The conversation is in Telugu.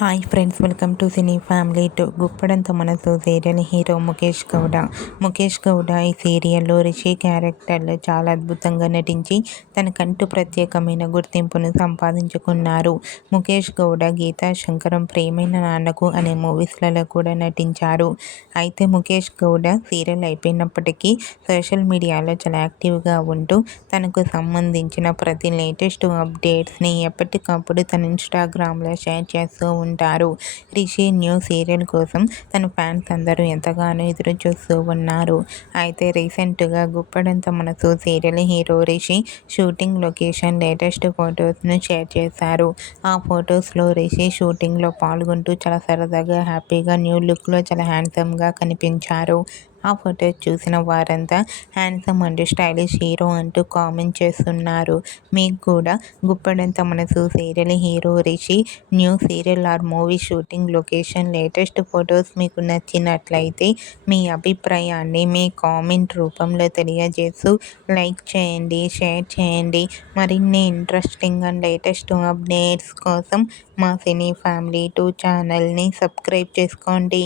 Hi friends, welcome to cine family to. Guppedantha Manasu serial hero Mukesh Gowda. Mukesh Gowda ఈ సీరియల్లో రిషి క్యారెక్టర్లో చాలా అద్భుతంగా నటించి తనకంటూ ప్రత్యేకమైన గుర్తింపును సంపాదించుకున్నారు. ముఖేష్ గౌడ గీతా శంకరం, ప్రేమైన నాన్నకు అనే మూవీస్లలో కూడా నటించారు. అయితే ముఖేష్ గౌడ సీరియల్ అయిపోయినప్పటికీ సోషల్ మీడియాలో చాలా యాక్టివ్గా ఉంటూ తనకు సంబంధించిన ప్రతి లేటెస్ట్ అప్డేట్స్ని ఎప్పటికప్పుడు తన ఇన్స్టాగ్రామ్లో షేర్ చేస్తూ ఉంటారు. రిషి న్యూ సీరియల్ కోసం తన ఫ్యాన్స్ అందరూ ఎంతగానో ఎదురు చూస్తూ ఉన్నారు. అయితే రీసెంట్గా Guppedantha Manasu serial hero Rishi shooting location latest ఫొటోస్ను షేర్ చేశారు. ఆ ఫొటోస్లో రిషి షూటింగ్లో పాల్గొంటూ చాలా సరదాగా, హ్యాపీగా, న్యూ లుక్లో చాలా హ్యాండ్సమ్గా కనిపించారు. ఆ ఫొటోస్ చూసిన వారంతా హ్యాండ్సమ్ అండ్ స్టైలిష్ హీరో అంటూ కామెంట్ చేస్తున్నారు. మీకు కూడా Guppedantha Manasu serial hero Rishi new serial or movie shooting location latest photos మీకు నచ్చినట్లయితే మీ అభిప్రాయాన్ని మీ కామెంట్ రూపంలో తెలియజేస్తూ లైక్ చేయండి, షేర్ చేయండి. మరిన్ని ఇంట్రెస్టింగ్ అండ్ లేటెస్ట్ అప్డేట్స్ కోసం మా సినీ ఫ్యామిలీ 2 ఛానల్ని సబ్స్క్రైబ్ చేసుకోండి.